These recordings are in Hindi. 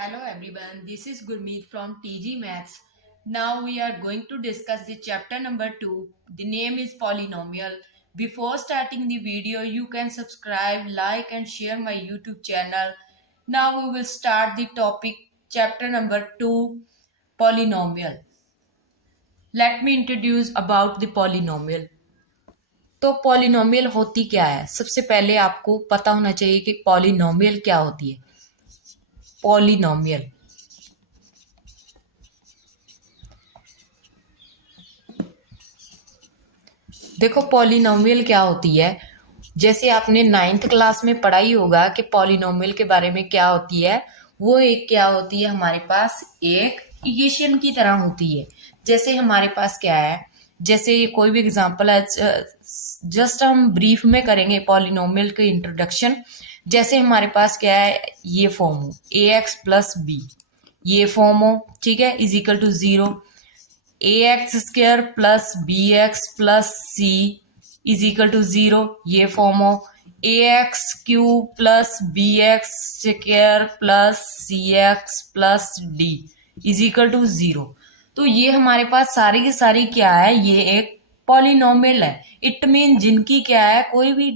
Hello everyone, this is Gurmeet from TG Maths. Now we are going to discuss the chapter number 2. The name is polynomial. Before starting the video, you can subscribe, like and share my YouTube channel. Now we will start the topic chapter number 2 polynomial. Let me introduce about the polynomial. तो पॉलिनोमियल होती क्या है? सबसे पहले आपको पता होना चाहिए कि पॉलिनोमियल क्या होती है। पॉलिनोमियल देखो, पॉलिनोमियल क्या होती है। जैसे आपने 9th क्लास में पढ़ा ही होगा कि पॉलिनोमियल के बारे में क्या होती है। वो एक क्या होती है, हमारे पास एक इक्वेशन की तरह होती है। जैसे हमारे पास क्या है, जैसे कोई भी एग्जांपल है, जस्ट हम ब्रीफ में करेंगे पॉलिनोमियल के इंट्रोडक्शन। जैसे हमारे पास क्या है, ये फॉर्म हो ax प्लस बी, ये फॉर्म हो, ठीक है, is equal to 0। ax² plus bx plus c is equal to 0, ये फॉर्म हो। ax³ plus bx² plus cx plus d is equal to 0। तो ये हमारे पास सारी की सारी क्या है, ये एक पॉलिनोमियल है। इट मीन जिनकी क्या है, कोई भी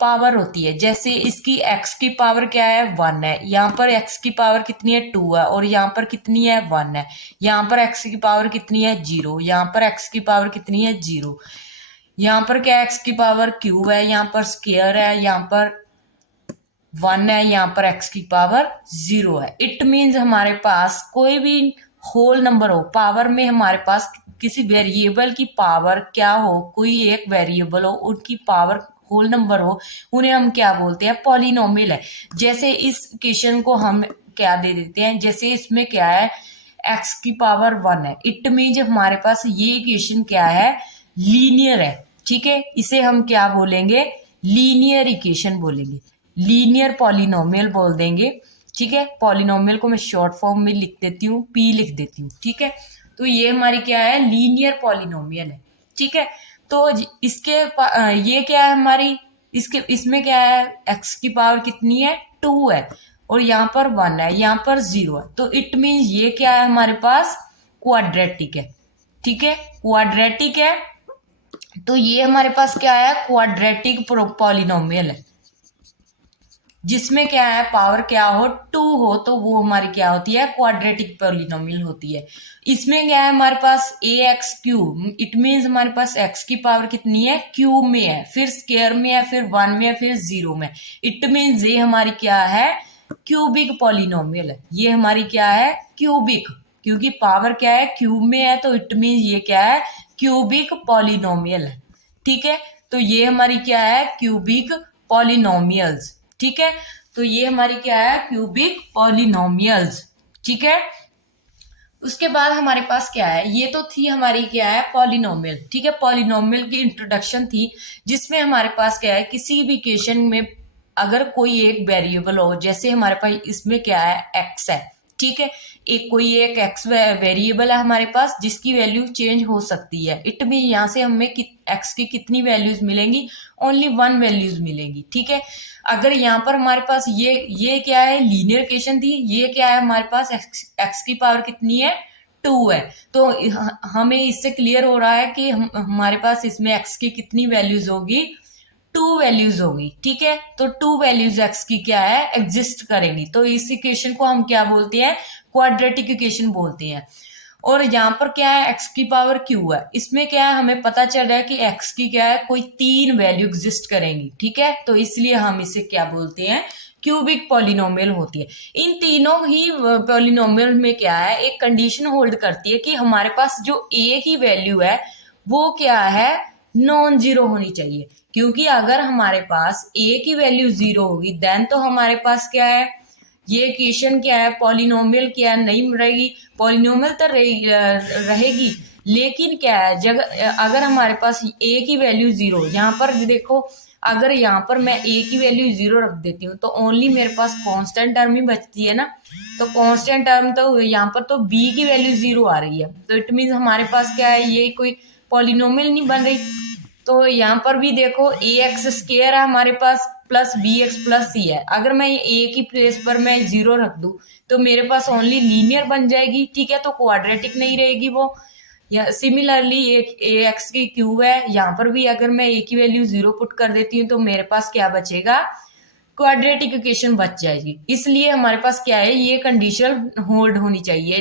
पावर होती है। जैसे इसकी x की पावर क्या है, 1 है। यहाँ पर x की पावर कितनी है, 2 है। और यहाँ पर कितनी है, 1 है। यहाँ पर x की पावर कितनी है, 0। यहाँ पर x की पावर कितनी है, 0। यहाँ पर क्या x की पावर क्यूब है, यहाँ पर स्क्वायर है, यहाँ पर 1 है, यहाँ पर x की पावर 0 है। इट मीन्स हमारे पास कोई भी होल नंबर हो, पावर में हमारे पास किसी वेरिएबल की पावर क्या हो, कोई एक वेरिएबल हो, उनकी पावर होल नंबर हो, उन्हें हम क्या बोलते हैं, पॉलिनोमियल है। जैसे इस इक्वेशन को हम क्या दे देते हैं, जैसे इसमें क्या है, x की पावर 1 है। इट मीन्स हमारे पास ये इक्वेशन क्या है, लीनियर है। ठीक है, इसे हम क्या बोलेंगे, लीनियर इक्वेशन बोलेंगे, लीनियर पॉलिनोमियल बोल देंगे। ठीक है, पॉलिनोमियल को मैं शॉर्ट फॉर्म में लिख देती हूँ, पी लिख देती हूँ। ठीक है, तो ये हमारी क्या है, लीनियर पॉलिनोमियल है। ठीक है, तो इसके ये क्या है हमारी, इसमें क्या है, x की पावर कितनी है, 2 है। और यहाँ पर 1 है, यहाँ पर 0 है। तो इट मीन्स ये क्या है हमारे पास, क्वाड्रेटिक है। ठीक है, क्वाड्रेटिक है। तो ये हमारे पास क्या है, क्वाड्रेटिक पॉलिनोमियल है, जिसमें क्या है, पावर क्या हो, 2 हो, तो वो हमारी क्या होती है, क्वाड्रेटिक पॉलिनोमियल होती है। इसमें क्या है हमारे पास, ax³, इट मीन्स हमारे पास x की पावर कितनी है, क्यूब में है, फिर स्क्वायर में है, फिर 1 में है, फिर 0 में। इट मीन्स ये हमारी क्या है, क्यूबिक पॉलिनोमियल है। ये हमारी क्या है, क्यूबिक, क्योंकि पावर क्या है, क्यूब में है, तो इट मीन्स ये क्या है, क्यूबिक पॉलिनोमियल है। ठीक है, तो ये हमारी क्या है, क्यूबिक पॉलिनोमियल्स। ठीक है, तो ये हमारी क्या है, क्यूबिक पॉलिनोमियल्स। ठीक है, उसके बाद हमारे पास क्या है, ये तो थी हमारी क्या है, पॉलिनोमियल। ठीक है, पॉलिनोमियल की इंट्रोडक्शन थी, जिसमें हमारे पास क्या है, किसी भी इक्वेशन में अगर कोई एक वेरिएबल हो, जैसे हमारे पास इसमें क्या है, एक्स है। ठीक है, एक कोई एक एक्स वेरिएबल है हमारे पास, जिसकी वैल्यू चेंज हो सकती है। इट मीन यहाँ से हमें एक्स की कितनी वैल्यूज मिलेंगी, ओनली 1 वैल्यूज मिलेंगी। ठीक है, अगर यहाँ पर हमारे पास ये क्या है, लीनियर इक्वेशन थी। ये क्या है हमारे पास, एक्स की पावर कितनी है, 2 है। तो हमें इससे क्लियर हो रहा है कि हमारे पास इसमें एक्स की कितनी वैल्यूज होगी, 2 वैल्यूज होगी। ठीक है, तो 2 वैल्यूज एक्स की क्या है, एग्जिस्ट करेंगी। तो इस इक्वेशन को हम क्या बोलते हैं, क्वाड्रेटिक इक्वेशन बोलते हैं। और यहाँ पर क्या है, x की पावर q है। इसमें क्या है, हमें पता चल रहा है कि x की क्या है, कोई 3 वैल्यू एग्जिस्ट करेंगी। ठीक है, तो इसलिए हम इसे क्या बोलते हैं, क्यूबिक पॉलिनोमियल होती है। इन तीनों ही पॉलिनोमियल में क्या है, एक कंडीशन होल्ड करती है कि हमारे पास जो a की वैल्यू है वो क्या है, नॉन जीरो होनी चाहिए। क्योंकि अगर हमारे पास a की वैल्यू 0 होगी, देन तो हमारे पास क्या है, ये इक्वेशन क्या है, पॉलिनोमियल क्या है, नहीं रहेगी। पॉलिनोमियल तो रहेगी, लेकिन क्या है, अगर हमारे पास a की वैल्यू 0, यहाँ पर देखो, अगर यहाँ पर मैं a की वैल्यू 0 रख देती हूँ, तो ओनली मेरे पास कांस्टेंट टर्म ही बचती है ना। तो कांस्टेंट टर्म, तो यहाँ पर तो b की वैल्यू 0 आ रही है। तो इट मीन्स हमारे पास क्या है, ये कोई पॉलिनोमियल नहीं बन रही। तो यहाँ पर भी देखो, ax² है हमारे पास, प्लस बी एक्स प्लस सी है, अगर मैं ए की प्लेस पर मैं 0 रख दूं तो मेरे पास ओनली लीनियर बन जाएगी, ठीक है, तो क्वाड्रेटिक नहीं रहेगी वो। या सिमिलरली एक ए एक्स की क्यूब है, यहाँ पर भी अगर मैं ए की वैल्यू 0 पुट कर देती हूँ तो मेरे पास क्या बचेगा, क्वाड्रेटिक इक्वेशन बच जाएगी। इसलिए हमारे पास क्या है, ये कंडीशन होल्ड होनी चाहिए।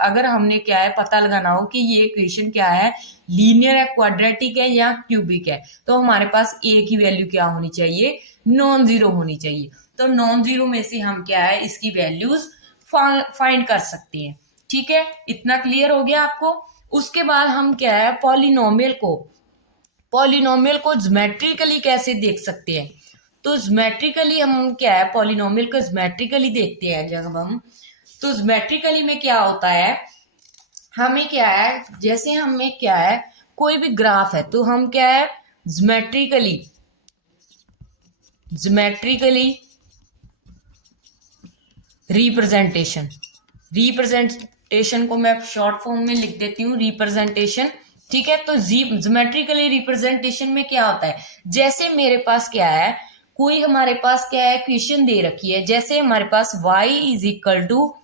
अगर हमने क्या है पता लगाना हो कि ये इक्वेशन क्या है, लीनियर है, क्वाड्रेटिक है या क्यूबिक है, तो हमारे पास ए की वैल्यू क्या होनी चाहिए, नॉन जीरो होनी चाहिए। तो नॉन जीरो में से हम क्या है इसकी वैल्यूज फाइंड कर सकते हैं, ठीक है, इतना क्लियर हो गया आपको। उसके बाद हम क्या है पॉलिनोमियल को ज्योमेट्रिकली कैसे देख सकते हैं, तो ज्योमेट्रिकली हम क्या है पॉलिनोमियल को ज्योमेट्रिकली देखते हैं जब हम, तो ज्योमेट्रिकली में क्या होता है, हमें क्या है जैसे हमें क्या है कोई भी ग्राफ है तो हम क्या है ज्योमेट्रिकली रिप्रेजेंटेशन को मैं शॉर्ट फॉर्म में लिख देती हूँ रिप्रेजेंटेशन, ठीक है। तो ज्योमेट्रिकली रिप्रेजेंटेशन में क्या होता है, जैसे मेरे पास क्या है कोई हमारे पास क्या है इक्वेशन दे रखी है, जैसे हमारे पास y is equal to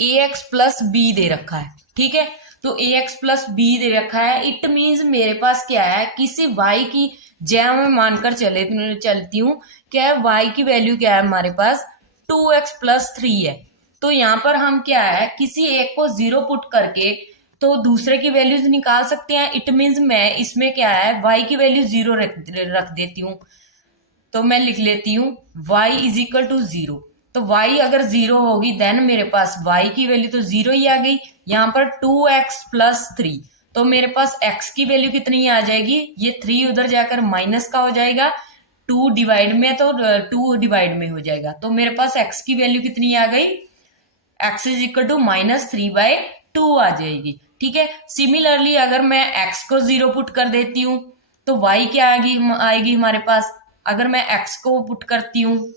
a x plus b दे रखा है, ठीक है, तो ए एक्स प्लस बी दे रखा है। इट मीन्स मेरे पास क्या है किसी y की, जैसे मैं मानकर चलती हूँ क्या है y की वैल्यू क्या है हमारे पास 2x प्लस 3 है, तो यहाँ पर हम क्या है किसी एक को 0 पुट करके तो दूसरे की वैल्यूज निकाल सकते हैं। इट मीन्स मैं इसमें क्या है y की वैल्यू 0 रख देती हूँ, तो मैं लिख लेती हूँ y इज इक्वल टू 0। तो y अगर 0 होगी देन मेरे पास y की वैल्यू तो 0 ही आ गई। यहाँ पर 2x प्लस 3, तो मेरे पास x की वैल्यू कितनी आ जाएगी, ये 3 उधर जाकर माइनस का हो जाएगा, 2 डिवाइड में तो 2 डिवाइड में हो जाएगा, तो मेरे पास x की वैल्यू कितनी आ गई, x इज इक्वल टू -3/2 आ जाएगी, ठीक है। सिमिलरली अगर मैं x को 0 पुट कर देती हूँ तो y क्या आएगी हमारे पास, अगर मैं x को पुट करती हूँ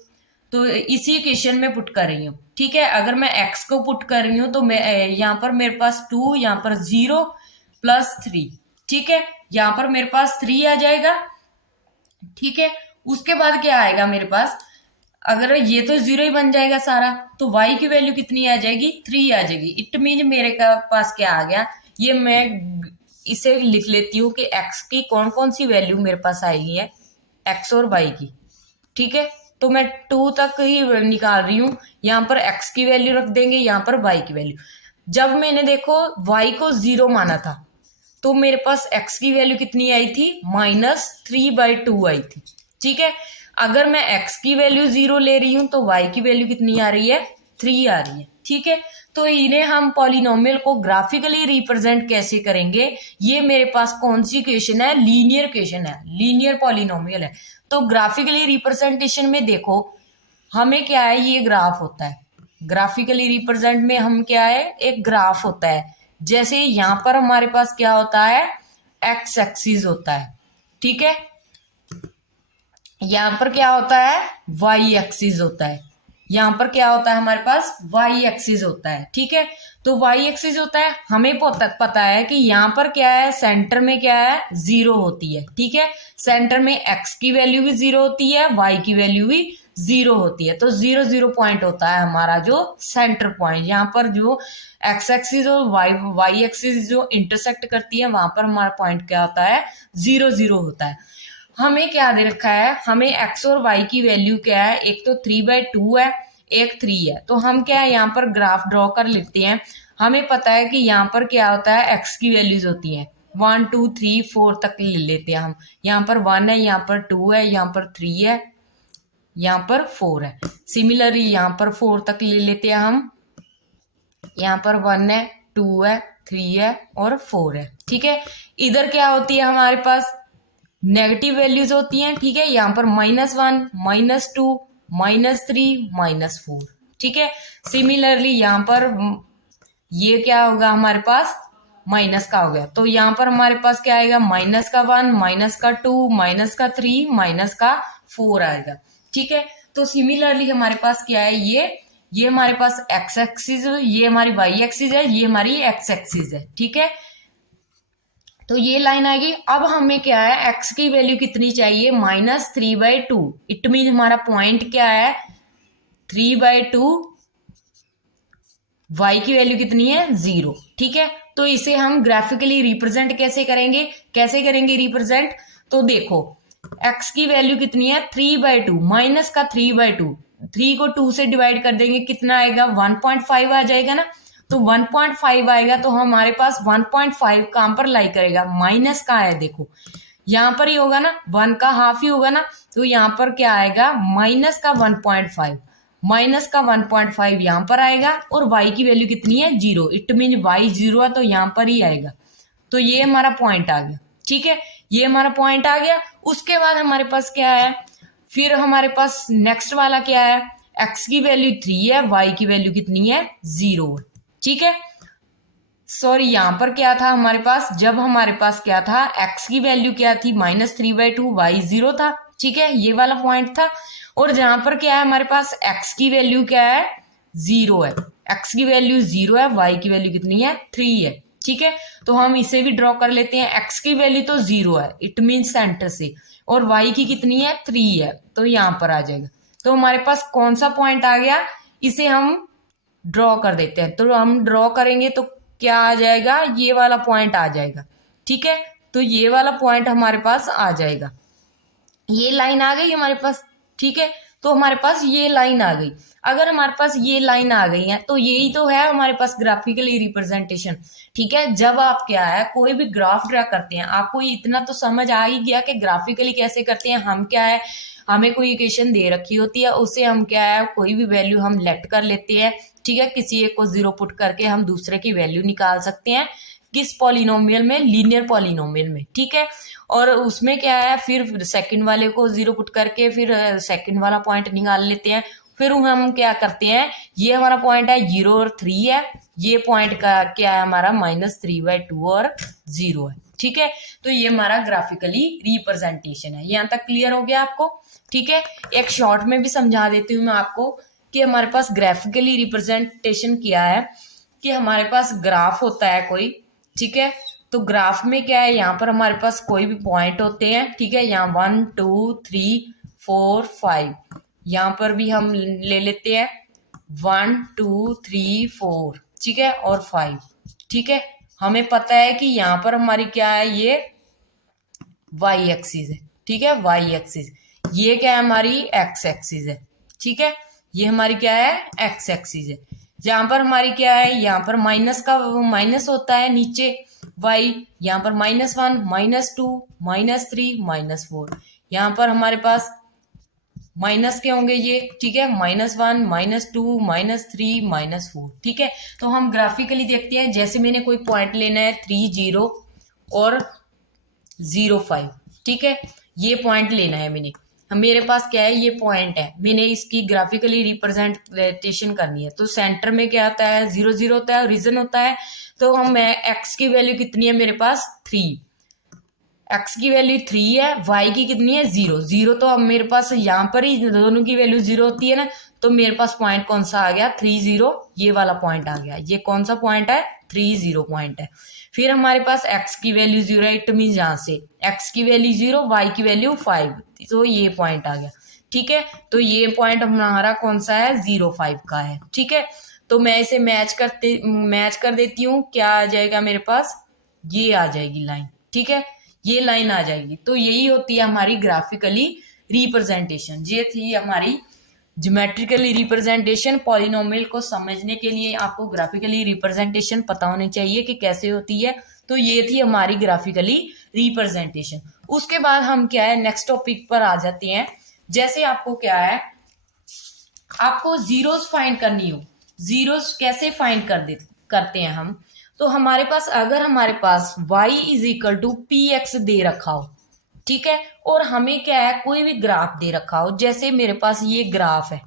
तो इसी इक्वेशन में पुट कर रही हूँ, ठीक है, अगर मैं x को पुट कर रही हूँ तो मैं यहाँ पर मेरे पास 2, यहाँ पर 0 प्लस 3, ठीक है, यहाँ पर मेरे पास 3 आ जाएगा, ठीक है। उसके बाद क्या आएगा मेरे पास, अगर ये तो 0 ही बन जाएगा सारा, तो y की वैल्यू कितनी आ जाएगी 3 आ जाएगी। इट मीन मेरे पास क्या आ गया, ये मैं इसे लिख लेती हूँ कि x की कौन कौन सी वैल्यू मेरे पास आएगी है, x और y की, ठीक है, तो मैं 2 तक ही निकाल रही हूँ, यहाँ पर x की वैल्यू रख देंगे, यहाँ पर y की वैल्यू। जब मैंने देखो y को 0 माना था तो मेरे पास x की वैल्यू कितनी आई थी, -3/2 आई थी, ठीक है। अगर मैं x की वैल्यू 0 ले रही हूं तो y की वैल्यू कितनी आ रही है, 3 आ रही है, ठीक है। तो इन्हें हम पॉलिनोमियल को ग्राफिकली रिप्रेजेंट कैसे करेंगे, ये मेरे पास कौन सी इक्वेशन है, लीनियर इक्वेशन है, लीनियर पॉलिनोमियल है। तो ग्राफिकली रिप्रेजेंटेशन में देखो हमें क्या है, ये ग्राफ होता है, ग्राफिकली रिप्रेजेंट में हम क्या है एक ग्राफ होता है, जैसे यहाँ पर हमारे पास क्या होता है एक्स एक्सिस होता है, ठीक है, यहाँ पर क्या होता है वाई एक्सिस होता है, यहाँ पर क्या होता है हमारे पास वाई एक्सिस होता है, ठीक है। तो वाई एक्सिस होता है, हमें पता है कि यहाँ पर क्या है सेंटर में क्या है 0 होती है, ठीक है, सेंटर में एक्स की वैल्यू भी 0 होती है, वाई की वैल्यू भी 0 होती है, तो 0 0 पॉइंट होता है हमारा जो सेंटर पॉइंट, यहाँ पर जो एक्स एक्सिस और वाई एक्सिस जो इंटरसेक्ट करती है वहां पर हमारा पॉइंट क्या होता है 0 0 होता है। हमें क्या दे रखा है, हमें x और y की वैल्यू क्या है, एक तो 3/2 है, एक 3 है, तो हम क्या है यहाँ पर ग्राफ ड्रॉ कर लेते हैं। हमें पता है कि यहाँ पर क्या होता है x की वैल्यूज होती हैं 1 2 3 4 तक ले लेते हैं हम, यहाँ पर 1 है, यहाँ पर 2 है, यहाँ पर 3 है, यहाँ पर 4 है। सिमिलरली यहाँ पर 4 तक ले लेते हैं हम, यहाँ पर 1 है, 2 है, 3 है और 4 है, ठीक है। इधर क्या होती है हमारे पास नेगेटिव वैल्यूज होती हैं, ठीक है, यहाँ पर -1 -2 -3 -4, ठीक है। सिमिलरली यहाँ पर ये क्या होगा हमारे पास माइनस का हो गया, तो यहाँ पर हमारे पास क्या आएगा -1 -2 -3 -4 आएगा, ठीक है। तो सिमिलरली हमारे पास क्या है, ये हमारे पास एक्स एक्सिस, ये हमारी वाई एक्सिस है, ये हमारी एक्स एक्सिस है, ठीक है। तो ये लाइन आएगी। अब हमें क्या है, x की वैल्यू कितनी चाहिए, -3/2। इट मीन हमारा पॉइंट क्या है, 3/2। y की वैल्यू कितनी है, 0। ठीक है, तो इसे हम ग्राफिकली रिप्रेजेंट कैसे करेंगे रिप्रेजेंट। तो देखो x की वैल्यू कितनी है, 3/2, माइनस का 3/2, 3 को 2 से डिवाइड कर देंगे, कितना आएगा, 1.5 आ जाएगा ना। तो 1.5 आएगा, तो हमारे पास 1.5 कहां पर लाई करेगा, माइनस का है, देखो यहां पर ही होगा ना, 1 का हाफ ही होगा ना। तो यहां पर क्या आएगा, माइनस का 1.5, माइनस का 1.5 यहां पर आएगा, और y की वैल्यू कितनी है, 0। इट मीन y 0 है, तो यहां पर ही आएगा। तो ये हमारा पॉइंट आ गया। ठीक है, ये हमारा पॉइंट आ गया। उसके बाद हमारे पास क्या है, फिर हमारे पास नेक्स्ट वाला क्या है, x की वैल्यू 3 है, y की वैल्यू कितनी है, 0 है। ठीक है, सॉरी यहां पर क्या था हमारे पास, जब हमारे पास क्या था, x की वैल्यू क्या थी, -3/2, y 0 था। ठीक है, ये वाला पॉइंट था। और जहां पर क्या है हमारे पास, x की वैल्यू क्या है, 0 है, x की वैल्यू 0 है, y की वैल्यू कितनी है, 3 है। ठीक है, तो हम इसे भी ड्रॉ कर लेते हैं। x की वैल्यू तो 0 है, इट मीन सेंटर से, और y की कितनी है, 3 है, तो यहां पर आ जाएगा। तो हमारे पास कौन सा पॉइंट आ गया, इसे हम ड्रॉ कर देते हैं। तो हम ड्रॉ करेंगे तो क्या आ जाएगा, ये वाला पॉइंट आ जाएगा। ठीक है, तो ये वाला पॉइंट हमारे पास आ जाएगा, ये लाइन आ गई हमारे पास। ठीक है, तो हमारे पास ये लाइन आ गई। अगर हमारे पास ये लाइन आ गई है, तो यही तो है हमारे पास ग्राफिकली रिप्रेजेंटेशन। ठीक है, जब आप क्या है, कोई भी ग्राफ ड्रा करते हैं, आपको इतना तो समझ आ ही गया कि ग्राफिकली कैसे करते हैं। हम क्या है, हमें कोई इक्वेशन दे रखी होती है, उससे हम क्या है, कोई भी वैल्यू हम लेट कर लेते हैं। ठीक है, किसी एक को 0 पुट करके हम दूसरे की वैल्यू निकाल सकते हैं, किस पॉलिनोमियल में, लीनियर पॉलिनोमियल में। ठीक है, और उसमें क्या है, फिर सेकंड वाले को 0 पुट करके फिर सेकंड वाला पॉइंट निकाल लेते हैं। फिर हम क्या करते हैं, ये हमारा पॉइंट है 0 और 3 है, ये पॉइंट का क्या है हमारा, -3/2 और 0 है। ठीक है, तो ये हमारा ग्राफिकली रिप्रेजेंटेशन है। यहाँ तक क्लियर हो गया आपको। ठीक है, एक शॉर्ट में भी समझा देती हूँ मैं आपको कि हमारे पास ग्राफिकली रिप्रेजेंटेशन क्या है, कि हमारे पास ग्राफ होता है कोई। ठीक है, तो ग्राफ में क्या है, यहाँ पर हमारे पास कोई भी पॉइंट होते हैं। ठीक है, यहाँ 1 2 3 4 5, यहाँ पर भी हम ले लेते हैं 1 2 3 4। ठीक है, और 5। ठीक है, हमें पता है कि यहाँ पर हमारी क्या है, ये y एक्सिस है। ठीक है, y एक्सिस, ये क्या है, हमारी x एक्सिस है। ठीक है, ये हमारी क्या है, x एक्सिस है। यहाँ पर हमारी क्या है, यहाँ पर माइनस का माइनस होता है नीचे y, यहाँ पर -1 -2 -3 -4, यहाँ पर हमारे पास माइनस के होंगे ये। ठीक है, -1 -2 -3 -4। ठीक है, तो हम ग्राफिकली देखते हैं, जैसे मैंने कोई पॉइंट लेना है 3 0 और 0 5। ठीक है, ये पॉइंट लेना है मैंने, मेरे पास क्या है, ये पॉइंट है, मैंने इसकी ग्राफिकली रिप्रेजेंटेशन करनी है। तो सेंटर में क्या होता है, 0 0 होता है, रीजन होता है। तो हम एक्स की वैल्यू कितनी है मेरे पास, 3, एक्स की वैल्यू 3 है, वाई की कितनी है, 0 0। तो अब मेरे पास यहाँ पर ही दोनों की वैल्यू 0 होती है ना, तो मेरे पास पॉइंट कौन सा आ गया, 3 0, ये वाला पॉइंट आ गया। ये कौन सा पॉइंट है, 3 0 पॉइंट है। फिर हमारे पास x की वैल्यू 0 है, इट मीन यहाँ से x की वैल्यू 0, y की वैल्यू 5, तो ये पॉइंट आ गया। ठीक है, तो ये पॉइंट हमारा कौन सा है, 0 5 का है। ठीक है, तो मैं इसे मैच कर देती हूँ, क्या आ जाएगा मेरे पास, ये आ जाएगी लाइन। ठीक है, ये लाइन आ जाएगी। तो यही होती है हमारी ग्राफिकली रिप्रेजेंटेशन। ये थी हमारी ज्योमेट्रिकली रिप्रेजेंटेशन। पॉलिनोमियल को समझने के लिए आपको ग्राफिकली रिप्रेजेंटेशन पता होनी चाहिए कि कैसे होती है। तो ये थी हमारी ग्राफिकली रिप्रेजेंटेशन। उसके बाद हम क्या है, नेक्स्ट टॉपिक पर आ जाते हैं। जैसे आपको क्या है, आपको जीरोस फाइंड करनी हो, जीरोस कैसे फाइंड करते हैं हम। तो हमारे पास, अगर हमारे पास y is equal to p x दे रखा हो, ठीक है, और हमें क्या है, कोई भी ग्राफ दे रखा हो, जैसे मेरे पास ये ग्राफ है,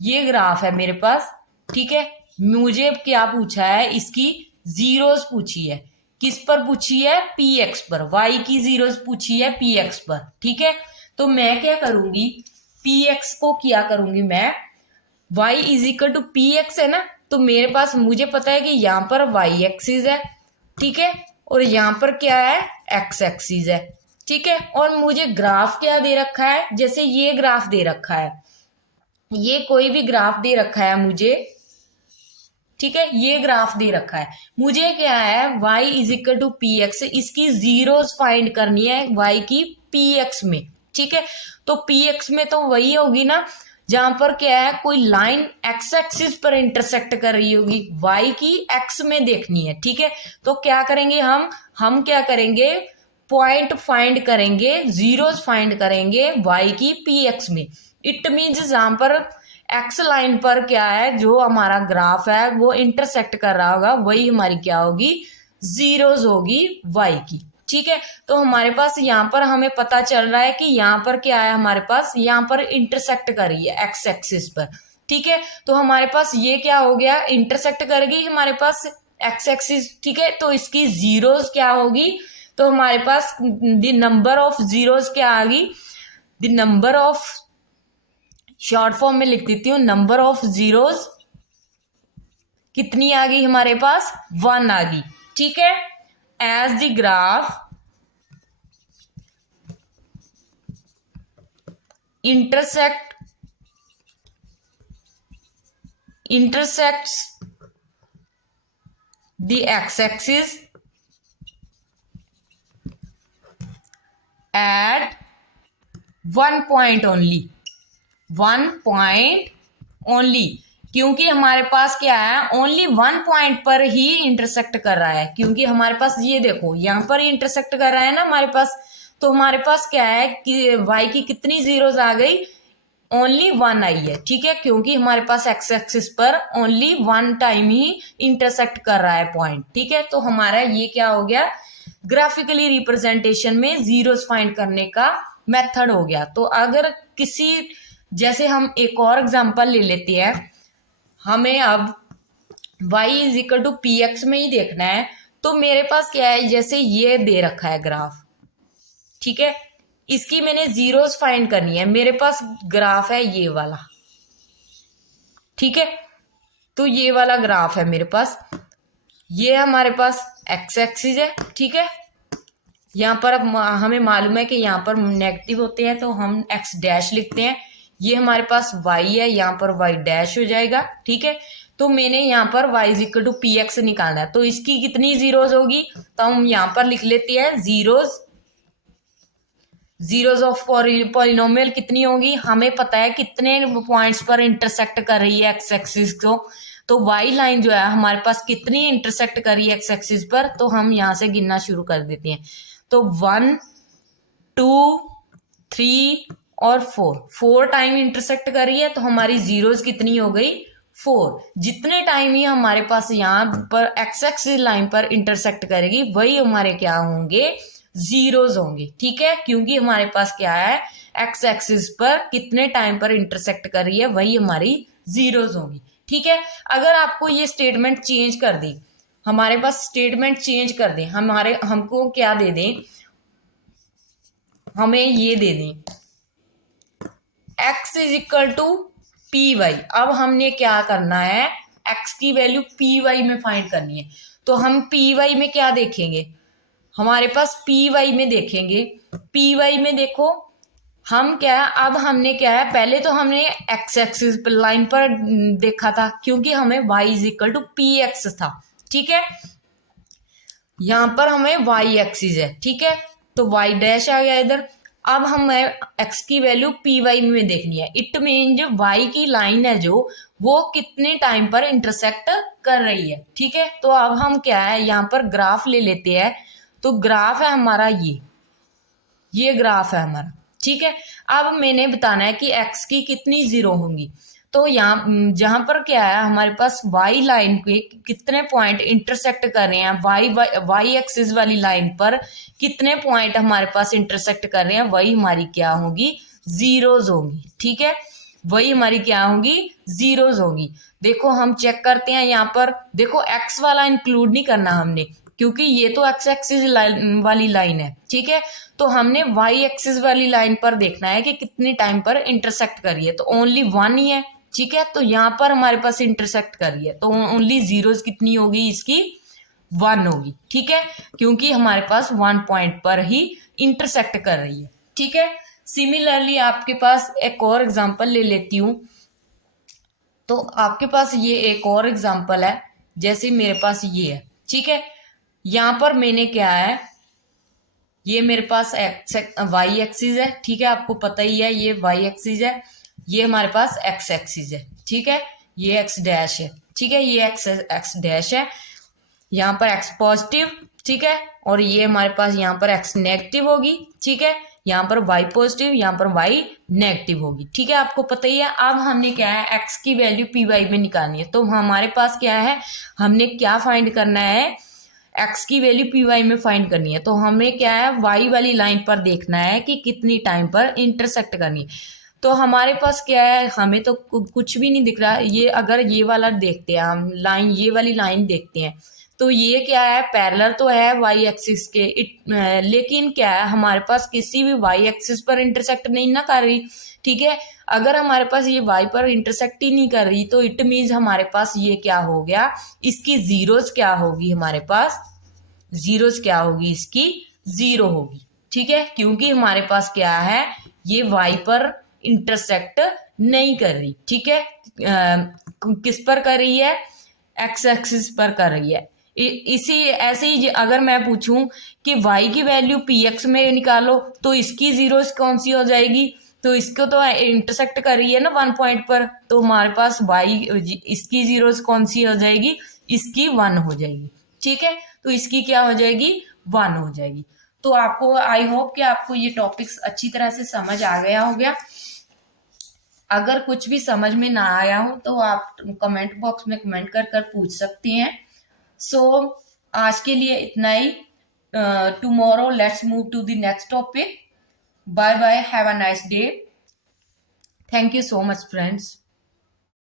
ये ग्राफ है मेरे पास। ठीक है, मुझे क्या पूछा है, इसकी जीरोस पूछी है, किस पर पूछी है, पी एक्स पर, y की जीरोस पूछी है पी एक्स पर। ठीक है, तो मैं क्या करूंगी, पी एक्स को क्या करूंगी मैं, y is equal to p x है ना, तो मेरे पास, मुझे पता है कि यहाँ पर y एक्सिस है। ठीक है, और यहाँ पर क्या है, एक्स एक्सिस है, ठीक है। और मुझे ग्राफ क्या दे रखा है, जैसे ये ग्राफ दे रखा है, ये कोई भी ग्राफ दे रखा है मुझे, ठीक है, ये ग्राफ दे रखा है, मुझे क्या है y is equal to p x, इसकी जीरोस फाइंड करनी है y की पी एक्स में, ठीक है। तो पी एक्स में तो वही होगी ना जहां पर क्या है कोई लाइन एक्स एक्सिस पर इंटरसेक्ट कर रही होगी, y की एक्स में देखनी है, ठीक है। तो क्या करेंगे हम क्या करेंगे, पॉइंट फाइंड करेंगे, जीरोस फाइंड करेंगे y की पी एक्स में। इट मीन्स जहां पर एक्स लाइन पर क्या है जो हमारा ग्राफ है वो इंटरसेक्ट कर रहा होगा, वही हमारी क्या होगी, जीरोस होगी y की, ठीक है। तो हमारे पास यहाँ पर हमें पता चल रहा है कि यहाँ पर क्या है, हमारे पास यहाँ पर इंटरसेक्ट कर रही है एक्स एक्सिस पर, ठीक है। तो हमारे पास ये क्या हो गया, इंटरसेक्ट कर गई हमारे पास एक्स एक्सिस, ठीक है। तो इसकी जीरोस क्या होगी, तो हमारे पास द नंबर ऑफ जीरोस क्या आ गई, the number of, short form में लिख देती हूँ, नंबर ऑफ जीरोस कितनी आ गई हमारे पास, 1 आ गई, ठीक है। As the graph intersects the x-axis at 1 point only, क्योंकि हमारे पास क्या है ओनली 1 पॉइंट पर ही इंटरसेक्ट कर रहा है, क्योंकि हमारे पास ये देखो यहाँ पर ही इंटरसेक्ट कर रहा है ना हमारे पास। तो हमारे पास क्या है कि y की कितनी जीरोस आ गई, ओनली 1 आई है, ठीक है, क्योंकि हमारे पास एक्स एक्सिस पर ओनली 1 टाइम ही इंटरसेक्ट कर रहा है पॉइंट, ठीक है। तो हमारा ये क्या हो गया, ग्राफिकली रिप्रेजेंटेशन में जीरोस फाइंड करने का मेथड हो गया। तो अगर किसी, जैसे हम एक और एग्जांपल ले लेते हैं, हमें अब y is equal to p x में ही देखना है। तो मेरे पास क्या है, जैसे ये दे रखा है ग्राफ, ठीक है, इसकी मैंने जीरोस फाइंड करनी है, मेरे पास ग्राफ है ये वाला, ठीक है। तो ये वाला ग्राफ है मेरे पास, ये हमारे पास एक्स एक्सिस है, ठीक है। यहाँ पर अब हमें मालूम है कि यहाँ पर नेगेटिव होते हैं तो हम एक्स डैश लिखते हैं, ये हमारे पास y है, यहाँ पर y डैश हो जाएगा, ठीक है। तो मैंने यहाँ पर y is equal to p x निकालना है, तो इसकी कितनी जीरोस होगी, तो हम यहाँ पर लिख लेते हैं जीरोस ऑफ पॉलिनोमियल कितनी होगी, हमें पता है कितने पॉइंट्स पर इंटरसेक्ट कर रही है एक्स एक्सिस को। तो y लाइन जो है हमारे पास कितनी इंटरसेक्ट कर रही है एक्स एक्सिस पर, तो हम यहाँ से गिनना शुरू कर देते हैं। तो 1 2 3 और 4 टाइम इंटरसेक्ट कर रही है, तो हमारी जीरोस कितनी हो गई, 4। जितने टाइम ही हमारे पास यहाँ पर एक्स एक्सिस लाइन पर इंटरसेक्ट करेगी वही हमारे क्या होंगे, जीरोस होंगे, ठीक है। क्योंकि हमारे पास क्या है, एक्स एक्सिस पर कितने टाइम पर इंटरसेक्ट कर रही है वही हमारी जीरोस होंगी, ठीक है। अगर आपको ये स्टेटमेंट चेंज कर दी, हमारे पास स्टेटमेंट चेंज कर दें, हमको क्या दे दें, हमें ये दे दें x is equal to p y. अब हमने क्या करना है, x की वैल्यू पी वाई में फाइंड करनी है। तो हम पी वाई में क्या देखेंगे, हमारे पास पी वाई में देखेंगे, पी वाई में देखो हम क्या है, अब हमने क्या है, पहले तो हमने एक्स एक्सिस लाइन पर देखा था क्योंकि हमें y is equal to p x था, ठीक है। यहां पर हमें y एक्सिस है, ठीक है, तो y डैश आ गया इधर। अब हमें x की वैल्यू पी वाई में देखनी है, इट मीन जो y की लाइन है जो वो कितने टाइम पर इंटरसेक्ट कर रही है, ठीक है। तो अब हम क्या है यहाँ पर ग्राफ ले लेते हैं, तो ग्राफ है हमारा ये ग्राफ है हमारा, ठीक है। अब मैंने बताना है कि x की कितनी जीरो होंगी, तो यहाँ जहां पर क्या है हमारे पास y लाइन के कितने पॉइंट इंटरसेक्ट कर रहे हैं, y एक्सिस वाली लाइन पर कितने पॉइंट हमारे पास इंटरसेक्ट कर रहे हैं वही हमारी क्या होगी, जीरोस होंगी, ठीक है, वही हमारी क्या होगी, जीरोस होंगी। देखो हम चेक करते हैं, यहाँ पर देखो x वाला इंक्लूड नहीं करना हमने क्योंकि ये तो x एक्सिस वाली लाइन है, ठीक है। तो हमने y एक्सिस वाली लाइन पर देखना है कि कितनी टाइम पर इंटरसेक्ट कर रही है, तो ओनली 1 ही है, ठीक है। तो यहाँ पर हमारे पास इंटरसेक्ट कर रही है, तो ओनली जीरोस कितनी होगी इसकी, 1 होगी, ठीक है, क्योंकि हमारे पास 1 पॉइंट पर ही इंटरसेक्ट कर रही है, ठीक है। सिमिलरली आपके पास एक और एग्जांपल ले लेती हूँ। तो आपके पास ये एक और एग्जांपल है, जैसे मेरे पास ये है, ठीक है। यहां पर मैंने क्या है, ये मेरे पास एक्स वाई एक्सिस है, ठीक है, आपको पता ही है ये वाई एक्सिस है, ये हमारे पास एक्स एक्सिस है, ठीक है, ये एक्स डैश है, ठीक है, ये एक्स डैश है, यहाँ पर एक्स पॉजिटिव, ठीक है, और ये हमारे पास यहाँ पर एक्स नेगेटिव होगी, ठीक है, यहाँ पर वाई पॉजिटिव, यहाँ पर वाई नेगेटिव होगी, ठीक है, आपको पता ही है। अब हमने क्या है, एक्स की वैल्यू पी वाई में निकालनी है, तो हमारे पास क्या है, हमने क्या फाइंड करना है, एक्स की वैल्यू पी वाई में फाइंड करनी है, तो हमें क्या है, वाई वाली लाइन पर देखना है कि कितनी टाइम पर इंटरसेक्ट करनी है। तो हमारे पास क्या है, हमें तो कुछ भी नहीं दिख रहा, ये अगर ये वाला देखते हैं हम लाइन, ये वाली लाइन देखते हैं, तो ये क्या है, पैरेलल तो है वाई एक्सिस के, लेकिन क्या है, हमारे पास किसी भी वाई एक्सिस पर इंटरसेक्ट नहीं ना कर रही, ठीक है। अगर हमारे पास ये वाई पर इंटरसेक्ट ही नहीं कर रही, तो इट मीन्स हमारे पास ये क्या हो गया, इसकी जीरोस क्या होगी, हमारे पास जीरोस क्या होगी, इसकी 0 होगी, ठीक है, क्योंकि हमारे पास क्या है, ये वाई पर इंटरसेक्ट नहीं कर रही, ठीक है, किस पर कर रही है, एक्स एक्सिस पर कर रही है। इसी ऐसे ही अगर मैं पूछूं कि y की वैल्यू पी एक्स में निकालो, तो इसकी जीरोस कौन सी हो जाएगी, तो इसको तो इंटरसेक्ट कर रही है ना 1 पॉइंट पर, तो हमारे पास y इसकी जीरोस कौन सी हो जाएगी, इसकी 1 हो जाएगी, ठीक है, तो इसकी क्या हो जाएगी, 1 हो जाएगी। तो आपको आई होप कि आपको ये टॉपिक्स अच्छी तरह से समझ आ गया हो गया। अगर कुछ भी समझ में ना आया हो तो आप कमेंट बॉक्स में कमेंट कर कर पूछ सकते हैं। सो आज के लिए इतना ही। Tomorrow let's move to the next topic. Bye bye, have a nice day. Thank you so much friends.